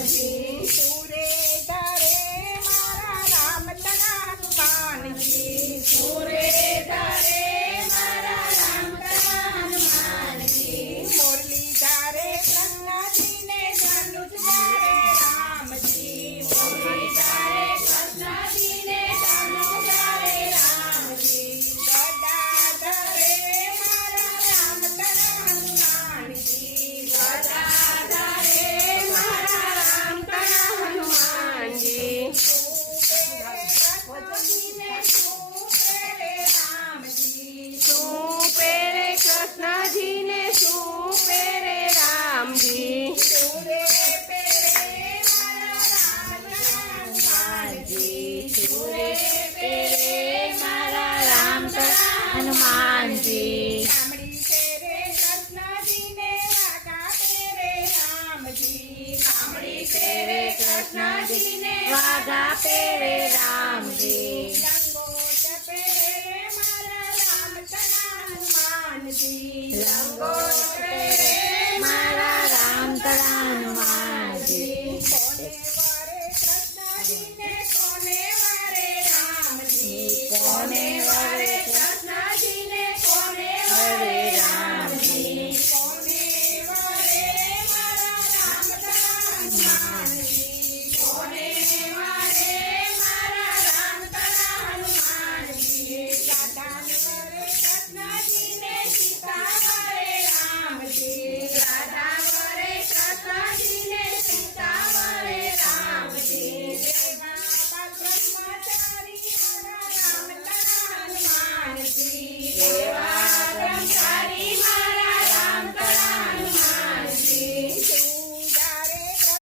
રામજી સુરે ધરે મારા રામ તના હનુમાનજી સુરે ધરે મારા રામ તના હનુમાનજી મુરલી ધારે કૃષ્ણજીને ધનુષ ધારે રામજી મુરલી ધારે કૃષ્ણજીને ધનુષ ધારે રામજી ગદા ધરે મારા રામ તના હનુમાનજી ગદા ધરે મારા રામ તના હનુમાનજી શું પહેરે કૃષ્ણજીને શું પહેરે રામજી સુરે પહેરે મારા રામ તના હનુમાનજી સુરે પહેરે મારા રામ તના હનુમાનજી કામડી પહેરે કૃષ્ણજીને વાઘા પહેરે રામજી કામડી પહેરે કૃષ્ણજીને વાઘા પહેરે રામજી